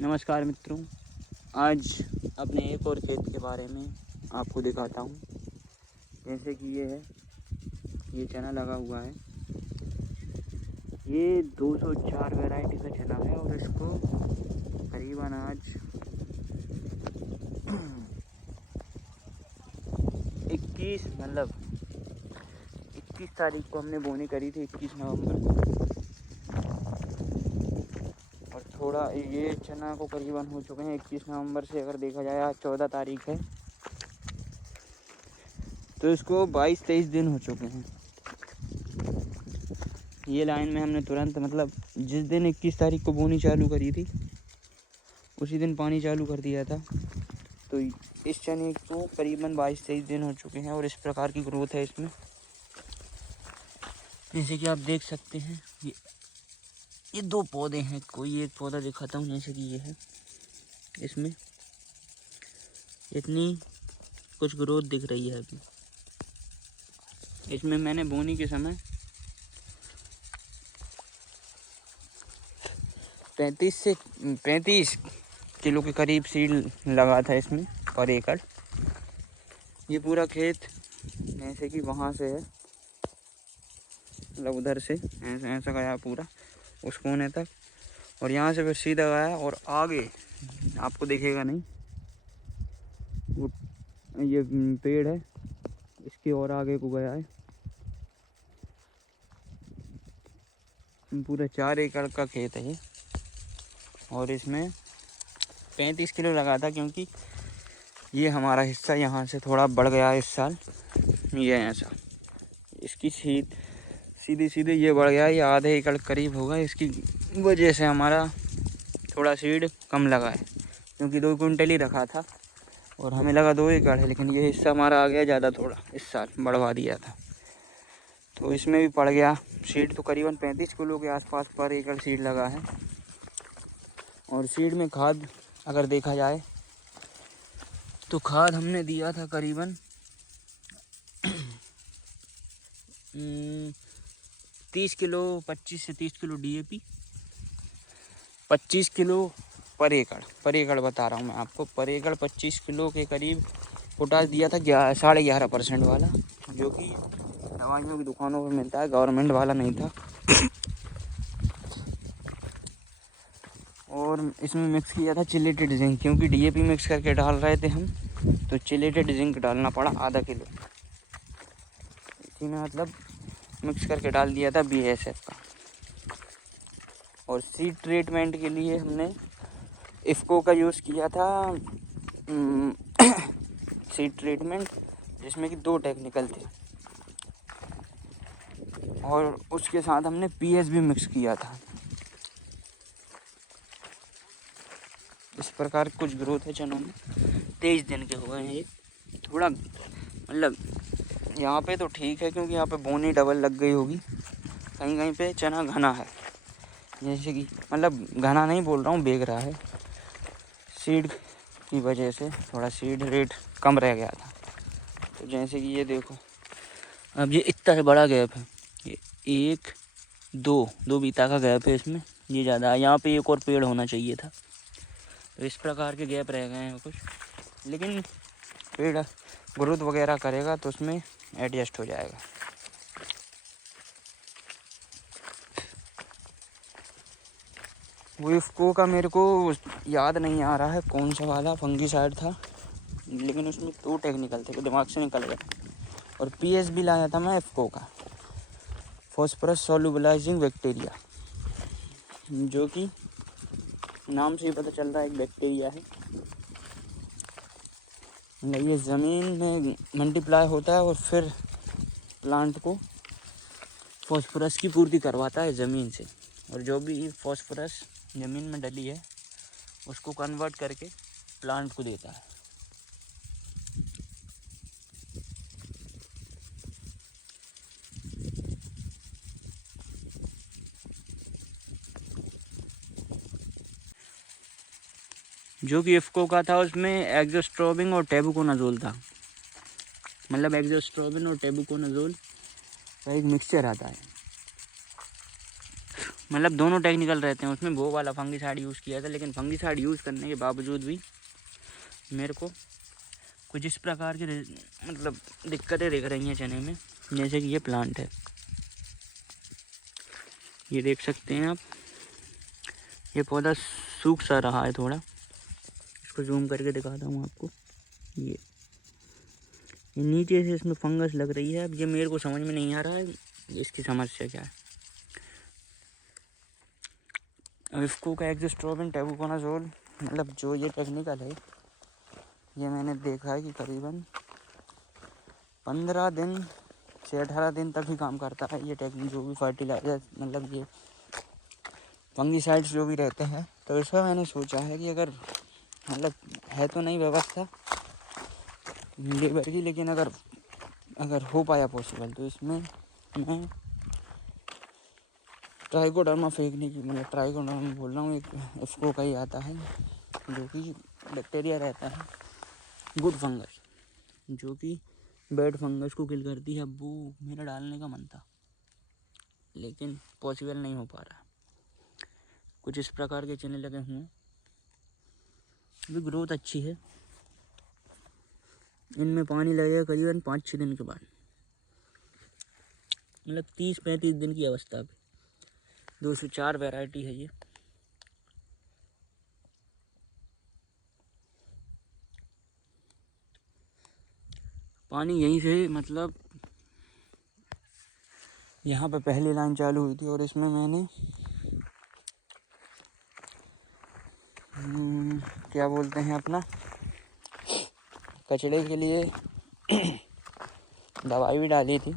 नमस्कार मित्रों, आज अपने एक और खेत के बारे में आपको दिखाता हूँ। जैसे कि ये चना लगा हुआ है। ये 204 वैरायटी का चना है और इसको करीबन आज 21 तारीख को हमने बोनी करी थी, 21 नवंबर। और थोड़ा ये चना को करीबन हो चुके हैं 21 नवंबर से, अगर देखा जाए आज 14 तारीख है तो इसको 22-23 दिन हो चुके हैं। ये लाइन में हमने तुरंत जिस दिन 21 तारीख को बोनी चालू करी थी उसी दिन पानी चालू कर दिया था। तो इस चने को करीबन 22-23 दिन हो चुके हैं और इस प्रकार की ग्रोथ है इसमें। जैसे कि आप देख सकते हैं, ये दो पौधे हैं। कोई एक पौधा दिखाता हूँ, जैसे कि ये है। इसमें इतनी कुछ ग्रोथ दिख रही है अभी। इसमें मैंने बोनी के समय 35 किलो के करीब सीड लगा था इसमें पर एकड़। ये पूरा खेत जैसे कि वहाँ से है, उधर से ऐसा गया पूरा उस कोने तक, और यहाँ से फिर सीधा गया और आगे आपको दिखेगा नहीं, वो ये पेड़ है इसके और आगे को गया है। पूरा 4 एकड़ का खेत है ये, और इसमें 35 किलो लगा था, क्योंकि ये हमारा हिस्सा यहाँ से थोड़ा बढ़ गया इस साल। ये ऐसा इसकी सीधे ये बढ़ गया, ये आधे एकड़ करीब होगा। इसकी वजह से हमारा थोड़ा सीड कम लगा है, क्योंकि 2 कुंटल ही रखा था और हमें लगा 2 एकड़ है, लेकिन ये हिस्सा हमारा आ गया ज़्यादा, थोड़ा इस साल बढ़वा दिया था तो इसमें भी पड़ गया सीड। तो करीबन 35 किलो के आसपास पर एकड़ सीड लगा है। और सीड में खाद अगर देखा जाए तो खाद हमने दिया था करीबन 30 किलो, 25 से 30 किलो DAP, 25 किलो पर एकड़ बता रहा हूँ मैं आपको। पर एकड़ 25 किलो के करीब पोटास दिया था, 11.5% वाला, जो कि दवाइयों की दुकानों पर मिलता है, गवर्नमेंट वाला नहीं था। और इसमें मिक्स किया था चिलेटेड जिंक, क्योंकि DAP मिक्स करके डाल रहे थे हम, तो चिलेटेड जिंक डालना पड़ा आधा किलो। इसी में मिक्स करके डाल दिया था BASF का। और सीड ट्रीटमेंट के लिए हमने इफ़को का यूज़ किया था सीड ट्रीटमेंट, जिसमें कि 2 टेक्निकल थे, और उसके साथ हमने PS भी मिक्स किया था। इस प्रकार कुछ ग्रोथ है चनों में। 23 दिन के हुए हैं ये। थोड़ा यहाँ पे तो ठीक है, क्योंकि यहाँ पे बोनी डबल लग गई होगी। कहीं कहीं पे चना घना है, जैसे कि घना नहीं बोल रहा हूँ, बेग रहा है। सीड की वजह से थोड़ा सीड रेट कम रह गया था। तो जैसे कि ये देखो, अब ये इतना बड़ा गैप है, ये 1-2 बीता का गैप है इसमें, ये ज़्यादा है। यहाँ पे एक और पेड़ होना चाहिए था। तो इस प्रकार के गैप रह गए हैं कुछ, लेकिन पेड़ ग्रोथ वगैरह करेगा तो उसमें एडजस्ट हो जाएगा। वो इफ़को का मेरे को याद नहीं आ रहा है कौन सा वाला फंगीसाइड था, लेकिन उसमें 2 टेक्निकल थे, दिमाग से निकल गए। और PS भी लाया था मैं इफ़को का, फॉस्फोरस सोल्युबलाइजिंग बैक्टीरिया, जो कि नाम से ही पता चल रहा है एक बैक्टीरिया है। ये ज़मीन में मल्टीप्लाई होता है और फिर प्लांट को फॉस्फोरस की पूर्ति करवाता है ज़मीन से, और जो भी फॉस्फोरस ज़मीन में डली है उसको कन्वर्ट करके प्लांट को देता है। जो कि इफ़को का था, उसमें एग्जोस्ट्रोबिन और टेबुकोनाजोल था। एग्जोस्ट्रोबिन और टेबुकोनाजोल का एक मिक्सचर आता है। मतलब दोनों टेक्निकल रहते हैं उसमें। वो वाला फंगिसाइड यूज़ किया था, लेकिन फंगिसाइड यूज़ करने के बावजूद भी मेरे को कुछ इस प्रकार की मतलब दिक्कतें दिख रही हैं चने में। जैसे कि ये प्लांट है, ये देख सकते हैं आप, ये पौधा सूख सा रहा है थोड़ा। इसको जूम करके दिखाता हूँ आपको। ये नीचे से इसमें फंगस लग रही है। अब ये मेरे को समझ में नहीं आ रहा है इसकी समस्या क्या है। अब इसको का एक्जिस्ट्रोबिन टेबुकोनाजोल, मतलब जो ये टेक्निकल है, ये मैंने देखा है कि करीबन 15 दिन से 18 दिन तक ही काम करता है ये टेक्निक। जो भी फर्टिलाइजर मतलब ये फंगिसाइड्स जो भी रहते हैं, तो इसका मैंने सोचा है कि अगर मतलब है तो नहीं व्यवस्था लेबर की, लेकिन अगर हो पाया पॉसिबल तो इसमें मैं ट्राइकोडर्मा फेंकने की, मतलब ट्राइकोडर्मा बोल रहा हूँ, एक इसको का ही आता है जो कि बैक्टीरिया रहता है, गुड फंगस, जो कि बैड फंगस को किल करती है। अब वो मेरा डालने का मन था, लेकिन पॉसिबल नहीं हो पा रहा। कुछ इस प्रकार के चने लगे हुए, अभी ग्रोथ अच्छी है। इनमें पानी लगेगा करीबन 5-6 दिन के बाद, मतलब 30-35 दिन की अवस्था पे। 204 वैरायटी है ये। पानी यहीं से, मतलब यहाँ पे पहली लाइन चालू हुई थी और इसमें मैंने क्या बोलते हैं अपना कचड़े के लिए दवाई भी डाली थी,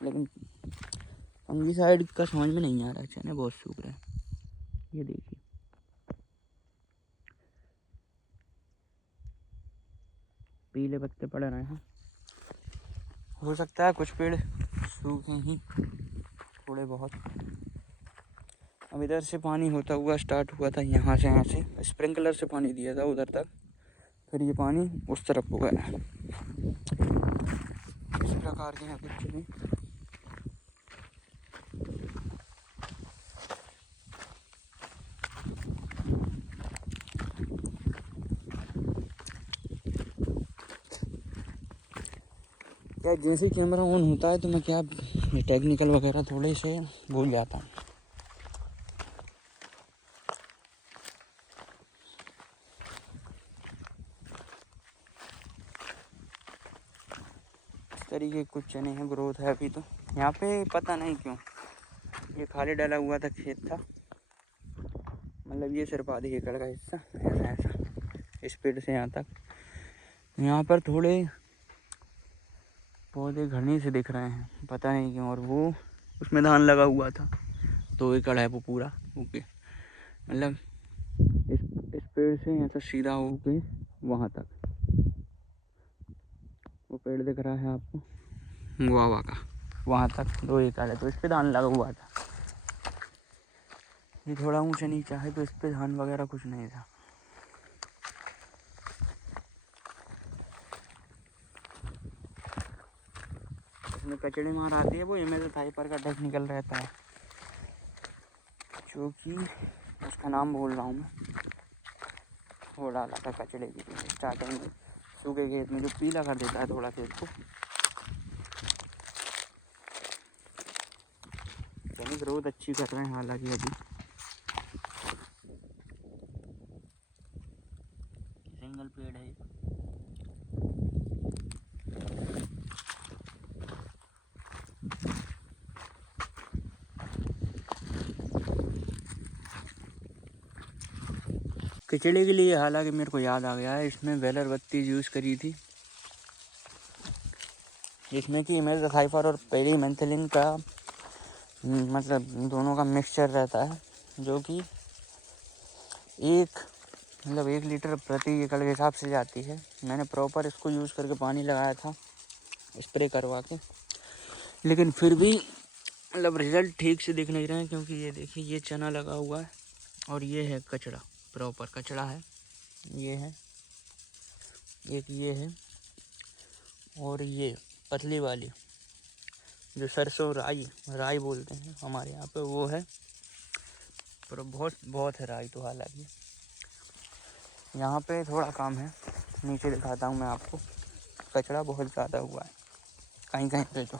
लेकिन फंगिसाइड का समझ में नहीं आ रहा। चने बहुत सूख रहे हैं, ये देखिए। पीले पत्ते पड़ रहे हैं। हो सकता है कुछ पेड़ सूखे ही थोड़े बहुत। अब इधर से पानी होता हुआ स्टार्ट हुआ था, यहाँ से स्प्रिंकलर से पानी दिया था उधर तक, फिर ये पानी उस तरफ हो गया। इस प्रकार के यहाँ कुछ भी क्या, जैसे कैमरा ऑन होता है तो मैं क्या टेक्निकल वगैरह थोड़े से भूल जाता हूँ। इस तरीके कुछ चने हैं, ग्रोथ है अभी तो यहाँ पे। पता नहीं क्यों ये खाली डाला हुआ था, खेत था, मतलब ये सिर्फ आधी एकड़ का हिस्सा ऐसा इस पेड़ से यहाँ तक। यहाँ पर थोड़े पौधे घने से दिख रहे हैं, पता नहीं क्यों। और वो उसमें धान लगा हुआ था, 2 एकड़ है वो पूरा। ओके, मतलब इस पेड़ से ऐसा सीधा होके वहाँ तक वो पेड़ दिख रहा है आपको, गुआवा का, वहाँ तक 2 एकड़ है। तो इस पे धान लगा हुआ था। ये थोड़ा ऊंचा नीचा है तो इस पे धान वगैरह कुछ नहीं था। इसमें कचड़े मार आती है, वो इमेज़ोथाइपर का टेक्निकल रहता है, जो कि उसका नाम भूल रहा हूँ मैं। वो डाला था कचड़े की स्टार्टिंग में, सूखे खेत में, जो पीला कर देता है थोड़ा खेत को। चने ग्रोथ अच्छी कर रहे हैं हालांकि। अभी सिंगल पेड़ है। कचड़े के लिए हालांकि मेरे को याद आ गया है, इसमें वेलर बत्ती यूज़ करी थी, जिसमें कि इमेज़ोथाइपर और पेरीमेंथिलिन का मतलब दोनों का मिक्सचर रहता है, जो कि 1 लीटर प्रति एकड़ के हिसाब से जाती है। मैंने प्रॉपर इसको यूज़ करके पानी लगाया था, स्प्रे करवा के, लेकिन फिर भी मतलब रिज़ल्ट ठीक से दिख नहीं रहे हैं। क्योंकि ये देखिए, ये चना लगा हुआ है और ये है कचड़ा, प्रॉपर कचड़ा है। ये है एक, ये है, और ये पतली वाली जो सरसों राई राई बोलते हैं हमारे यहाँ पे, वो है। पर बहुत बहुत है राई तो। हालांकि यहाँ पे थोड़ा काम है, नीचे दिखाता हूँ मैं आपको। कचरा बहुत ज़्यादा हुआ है कहीं कहीं पे। तो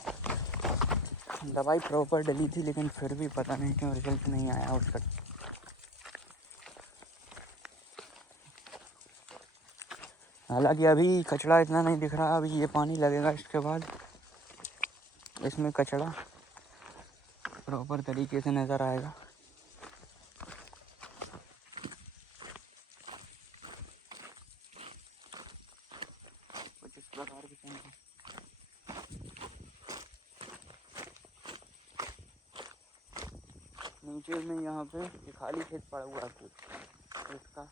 दवाई प्रॉपर डली थी, लेकिन फिर भी पता नहीं क्यों रिजल्ट नहीं आया उसका। हालांकि अभी कचरा इतना नहीं दिख रहा, अभी ये पानी लगेगा इसके बाद इसमें कचरा प्रॉपर तरीके से नज़र आएगा। कुछ इस प्रकार की नीचे में यहाँ पे ये खाली खेत पड़ा हुआ है पूरा इसका।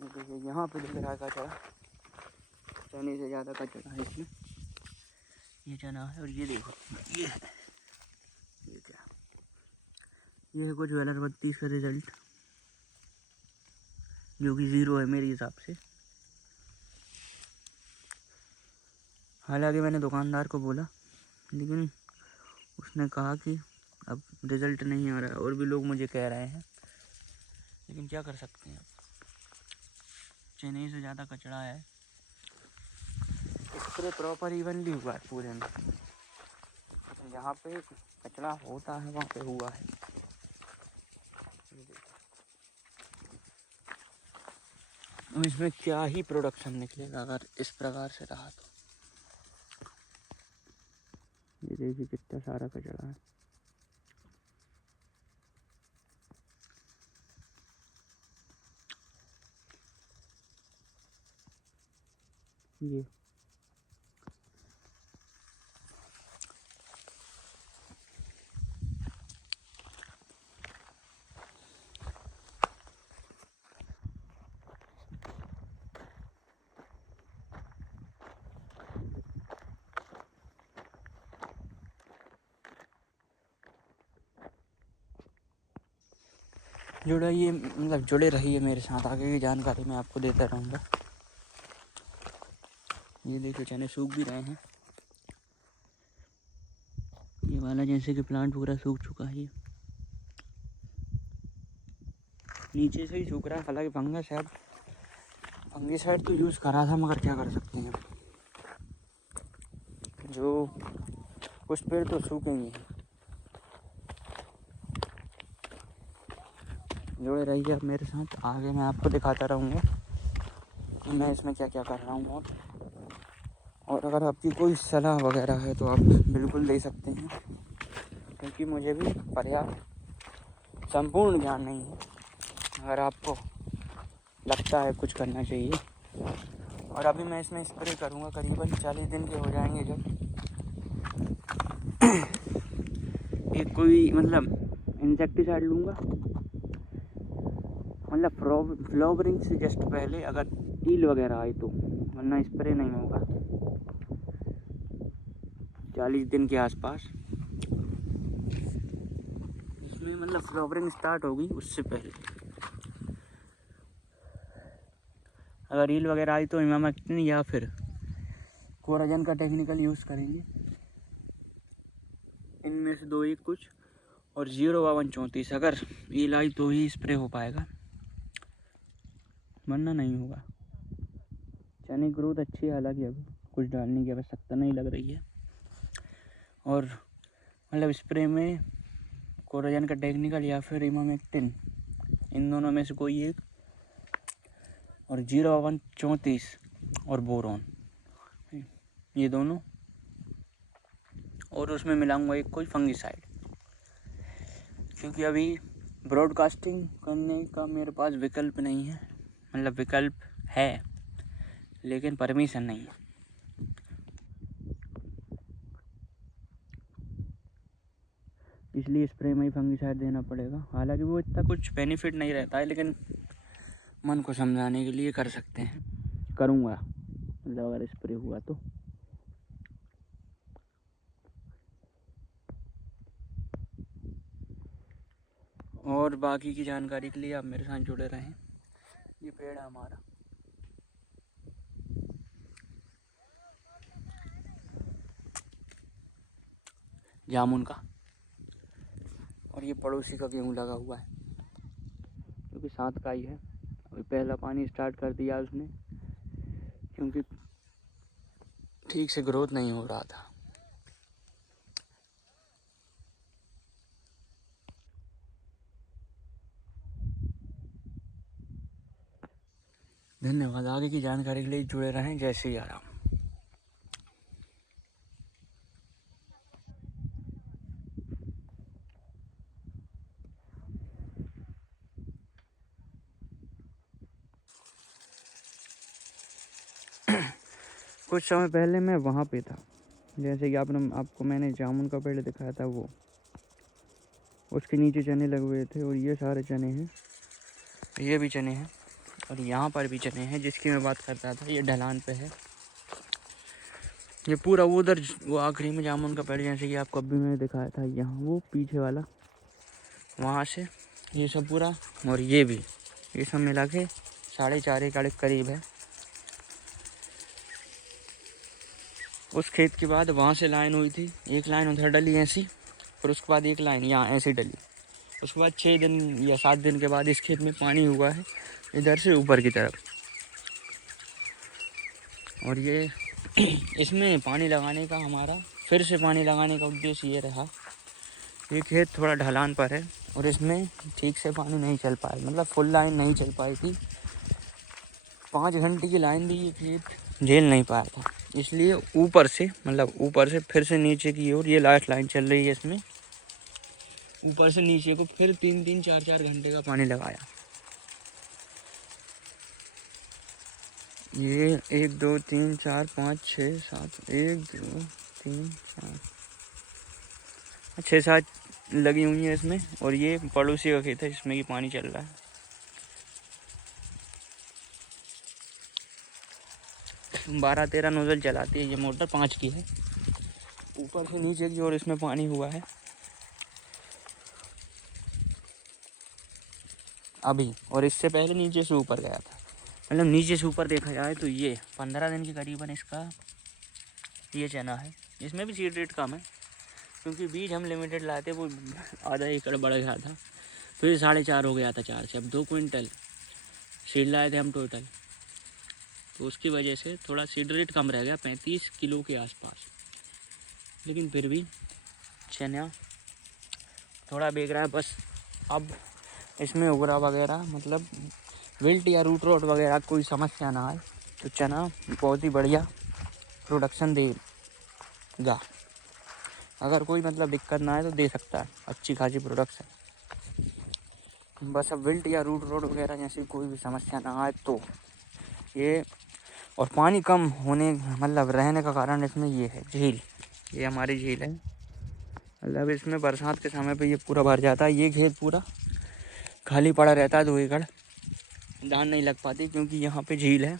देखिए यहाँ पे दिख रहा है कचरा, चने से ज़्यादा कचरा है इसमें। ये चना है, और ये देखो ये है, ये क्या, ये है कुछ वेलर 32 का रिजल्ट, जो कि 0 है मेरे हिसाब से। हालांकि मैंने दुकानदार को बोला, लेकिन उसने कहा कि अब रिज़ल्ट नहीं आ रहा है, और भी लोग मुझे कह रहे हैं, लेकिन क्या कर सकते हैं। चेन्नई से ज़्यादा कचरा है। स्प्रे प्रॉपर इवनली हुआ है पूरे में, जहाँ पे कचरा होता है वहाँ पे हुआ है। अब इसमें क्या ही प्रोडक्शन निकलेगा अगर इस प्रकार से रहा तो। ये देखिए कितना सारा कचरा है। ये जुड़िए, मतलब जुड़े रहिए मेरे साथ, आगे की जानकारी मैं आपको देता रहूँगा। ये देखिए चने सूख भी रहे हैं। ये वाला जैसे कि प्लांट पूरा सूख चुका है, नीचे से ही सूख रहा है। हालांकि फंगस है, अब फंगिसाइड तो यूज़ करा था, मगर क्या कर सकते हैं, जो कुछ पेड़ तो सूखेंगे। जुड़े रहिए अब मेरे साथ, आगे मैं आपको दिखाता रहूँगा कि मैं इसमें क्या क्या कर रहा हूँ। और अगर आपकी कोई सलाह वगैरह है तो आप बिल्कुल दे सकते हैं, क्योंकि मुझे भी पर्याप्त संपूर्ण ज्ञान नहीं है। अगर आपको लगता है कुछ करना चाहिए, और अभी मैं इसमें स्प्रे करूँगा, करीबन 40 दिन के हो जाएंगे जब एक कोई मतलब इंसेक्टिसाइड लूँगा, मतलब फ्लावरिंग से जस्ट पहले अगर कील वगैरह आई तो, वरना स्प्रे नहीं होगा 40 दिन के आसपास। इसमें मतलब फ्लावरिंग स्टार्ट होगी उससे पहले अगर हील वगैरह आई तो इमामेक्टिन या फिर कोराजन का टेक्निकल यूज़ करेंगे, इनमें से दो एक कुछ। और 05234 अगर हील आई तो ही स्प्रे हो पाएगा, वरना नहीं होगा। चने ग्रोथ अच्छी है, हालांकि अभी कुछ डालने की आवश्यकता नहीं लग रही है। और मतलब स्प्रे में कोराजन का टेक्निकल या फिर इमामेक्टिन, इन दोनों में से कोई एक, और 05234 और बोरॉन, ये दोनों। और उसमें मिलाऊंगा एक कोई फंगिसाइड, क्योंकि अभी ब्रॉडकास्टिंग करने का मेरे पास विकल्प नहीं है। मतलब विकल्प है, लेकिन परमिशन नहीं है। इसलिए स्प्रे में ही फंगिसाइड देना पड़ेगा। हालांकि वो इतना कुछ बेनिफिट नहीं रहता है, लेकिन मन को समझाने के लिए कर सकते हैं, करूँगा मतलब अगर स्प्रे हुआ तो। और बाकी की जानकारी के लिए आप मेरे साथ जुड़े रहें। ये पेड़ है हमारा, जामुन का। और ये पड़ोसी का गेहूँ लगा हुआ है क्योंकि साथ का ही है। अभी पहला पानी स्टार्ट कर दिया उसने क्योंकि ठीक से ग्रोथ नहीं हो रहा था। धन्यवाद। आगे की जानकारी के लिए जुड़े रहें। जय श्री राम। कुछ समय पहले मैं वहाँ पे था, जैसे कि आपको मैंने जामुन का पेड़ दिखाया था, वो उसके नीचे चने लगे हुए थे। और ये सारे चने हैं, ये भी चने हैं और यहाँ पर भी चने हैं जिसकी मैं बात करता था। ये ढलान पे है। ये पूरा वो उधर वो आखिरी में जामुन का पेड़, जैसे कि आपको अभी मैंने दिखाया था, यहाँ वो पीछे वाला, वहाँ से ये सब पूरा। और ये भी, ये सब मिला के 4.5 एकड़ के करीब है। उस खेत के बाद वहाँ से लाइन हुई थी, एक लाइन उधर डली ऐसी, और उसके बाद एक लाइन यहाँ ऐसी डली। उसके बाद 6 दिन या 7 दिन के बाद इस खेत में पानी हुआ है इधर से ऊपर की तरफ। और ये इसमें पानी लगाने का हमारा फिर से पानी लगाने का उद्देश्य ये रहा। ये खेत थोड़ा ढलान पर है और इसमें ठीक से पानी नहीं चल पाया, मतलब फुल लाइन नहीं चल पाई थी। 5 घंटे की लाइन भी ये खेत झेल नहीं पाया था, इसलिए ऊपर से, मतलब ऊपर से फिर से नीचे की ओर ये लास्ट लाइन चल रही है। इसमें ऊपर से नीचे को फिर 3-3, 4-4 घंटे का पानी लगाया। ये 1 2 3 4 5 6 7, 1 2 3 4 6-7 लगी हुई है इसमें। और ये पड़ोसी का खेत है जिसमें कि पानी चल रहा है। 12-13 नोजल चलाती है ये मोटर, 5 की है। ऊपर से नीचे की ओर इसमें पानी हुआ है अभी, और इससे पहले नीचे से ऊपर गया था। मतलब नीचे से ऊपर देखा जाए तो ये 15 दिन के करीबन इसका ये चना है। इसमें भी सीड रेट कम है क्योंकि बीज हम लिमिटेड लाए थे, वो आधा एकड़ बढ़ गया था, तो ये 4.5 हो गया था 4 से। अब 2 क्विंटल सीड लाए थे हम टोटल, तो उसकी वजह से थोड़ा सीड रेट कम रह गया, 35 किलो के आसपास। लेकिन फिर भी चना थोड़ा बिक रहा है बस। अब इसमें उगरा वगैरह, मतलब विल्ट या रूट रॉट वगैरह कोई समस्या ना आए तो चना बहुत ही बढ़िया प्रोडक्शन देगा। अगर कोई मतलब दिक्कत ना आए तो दे सकता है अच्छी खासी प्रोडक्शन। बस अब विल्ट या रूट रॉट वगैरह जैसी कोई भी समस्या ना आए तो ये। और पानी कम होने, मतलब रहने का कारण इसमें ये है झील, ये हमारी झील है। मतलब इसमें बरसात के समय पे ये पूरा भर जाता है। ये खेत पूरा खाली पड़ा रहता है, 2 एकड़ धान नहीं लग पाती क्योंकि यहाँ पे झील है।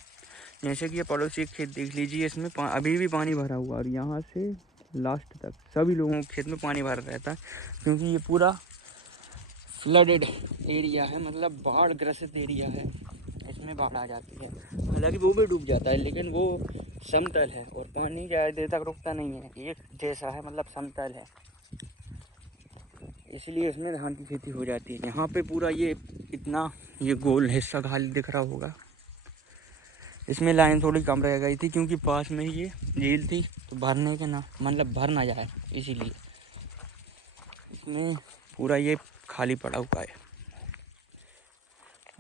जैसे कि ये पड़ोसी खेत देख लीजिए, इसमें अभी भी पानी भरा हुआ, और यहाँ से लास्ट तक सभी लोगों के खेत में पानी भरा रहता है क्योंकि ये पूरा फ्लडेड एरिया है, मतलब बाढ़ ग्रसित एरिया है। इसमें बाढ़ आ जाती है, हालांकि वो भी डूब जाता है लेकिन वो समतल है और पानी ज़्यादा देर तक रुकता नहीं है, एक जैसा है, मतलब समतल है, इसलिए इसमें धान की खेती हो जाती है। यहाँ पे पूरा ये इतना ये गोल हिस्सा खाली दिख रहा होगा, इसमें लाइन थोड़ी कम रह गई थी क्योंकि पास में ही ये झील थी, तो भरने के ना, मतलब भर ना जाए इसीलिए इसमें पूरा ये खाली पड़ा हुआ है।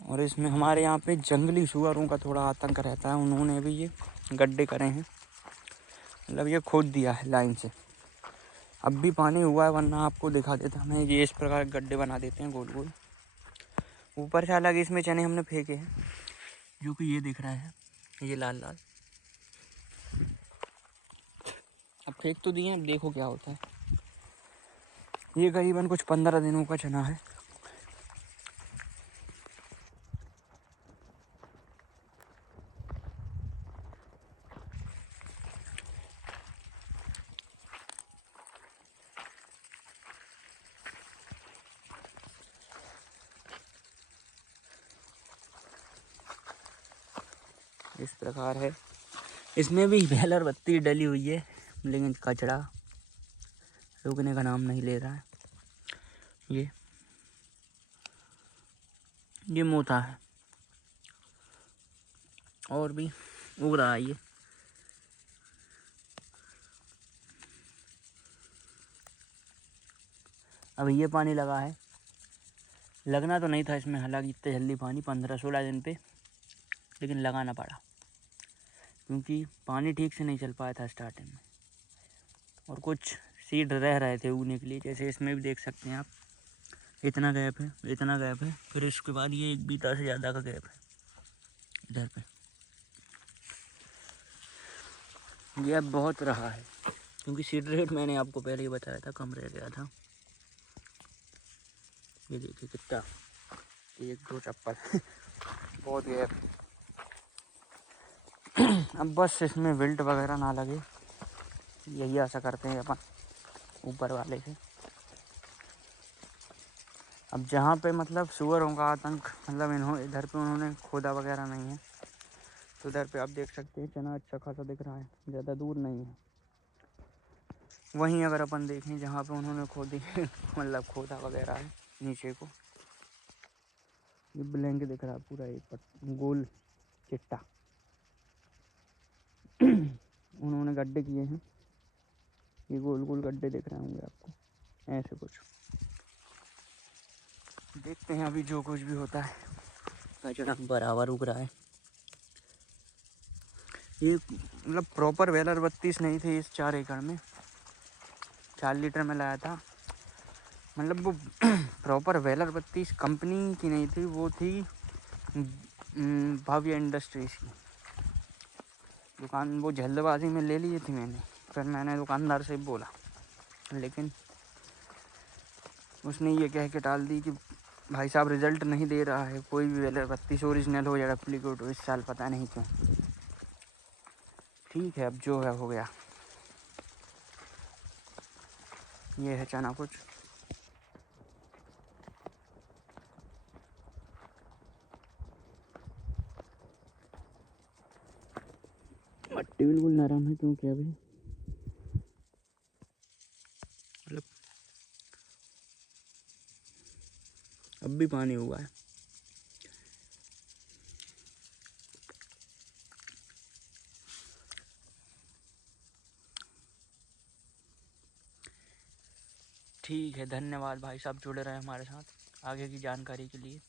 और इसमें हमारे यहाँ पे जंगली सुअरों का थोड़ा आतंक रहता है, उन्होंने भी ये गड्ढे करे हैं, मतलब ये खोद दिया है लाइन से। अब भी पानी हुआ है, वरना आपको दिखा देता मैं। ये इस प्रकार गड्ढे बना देते हैं गोल गोल। ऊपर से अलग इसमें चने हमने फेंके हैं, जो कि ये दिख रहा है, ये लाल लाल। अब फेंक तो दिए, अब देखो क्या होता है। ये करीबन कुछ 15 दिनों का चना है। इस प्रकार है। इसमें भी बेलर बत्ती डली हुई है, लेकिन कचरा रुकने का नाम नहीं ले रहा है। ये मोथा है और भी उग रहा है ये। अब ये पानी लगा है, लगना तो नहीं था इसमें हालांकि इतने जल्दी पानी 15-16 दिन पे, लेकिन लगाना पड़ा क्योंकि पानी ठीक से नहीं चल पाया था स्टार्टिंग में और कुछ सीड रह रहे थे उगने के लिए। जैसे इसमें भी देख सकते हैं आप, इतना गैप है, इतना गैप है, फिर इसके बाद ये 1 बीता से ज़्यादा का गैप है इधर पे। ये अब बहुत रहा है क्योंकि सीड रेट मैंने आपको पहले ही बताया था कम रह गया था। ये देखिए कितना, 1-2 चप्पल बहुत गैप। अब बस इसमें विल्ट वगैरह ना लगे, यही आशा करते हैं अपन ऊपर वाले से। अब जहाँ पे मतलब सुअरों का आतंक, मतलब इधर पे उन्होंने खोदा वगैरह नहीं है, तो इधर पे आप देख सकते हैं चना अच्छा खासा दिख रहा है, ज़्यादा दूर नहीं है। वहीं अगर अपन देखें जहाँ पे उन्होंने खोदी मतलब खोदा वगैरह है नीचे को, ये ब्लैंक दिख रहा है पूरा एक गोल चिट्टा उन्होंने गड्ढे किए हैं, ये गोल गोल गड्ढे दिख रहे होंगे आपको, ऐसे कुछ। देखते हैं अभी जो कुछ भी होता है। कचरा बराबर उग रहा है। ये मतलब प्रॉपर वेलर 32 नहीं थे इस 4 एकड़ में, 4 लीटर में लाया था। मतलब वो प्रॉपर वेलर 32 कंपनी की नहीं थी, वो थी भव्य इंडस्ट्रीज की दुकान। वो जल्दबाजी में ले ली थी मैंने, फिर मैंने दुकानदार से बोला, लेकिन उसने ये कह के टाल दी कि भाई साहब रिज़ल्ट नहीं दे रहा है, कोई भी वेलर 32 ओरिजिनल हो या डुप्लीकेट हो इस साल, पता नहीं क्यों। ठीक है, अब जो है हो गया। ये है चना कुछ। मट्टी बिल्कुल नरम है क्योंकि अभी मतलब अब भी पानी हुआ है। ठीक है, धन्यवाद भाई साहब जुड़े रहे हमारे साथ आगे की जानकारी के लिए।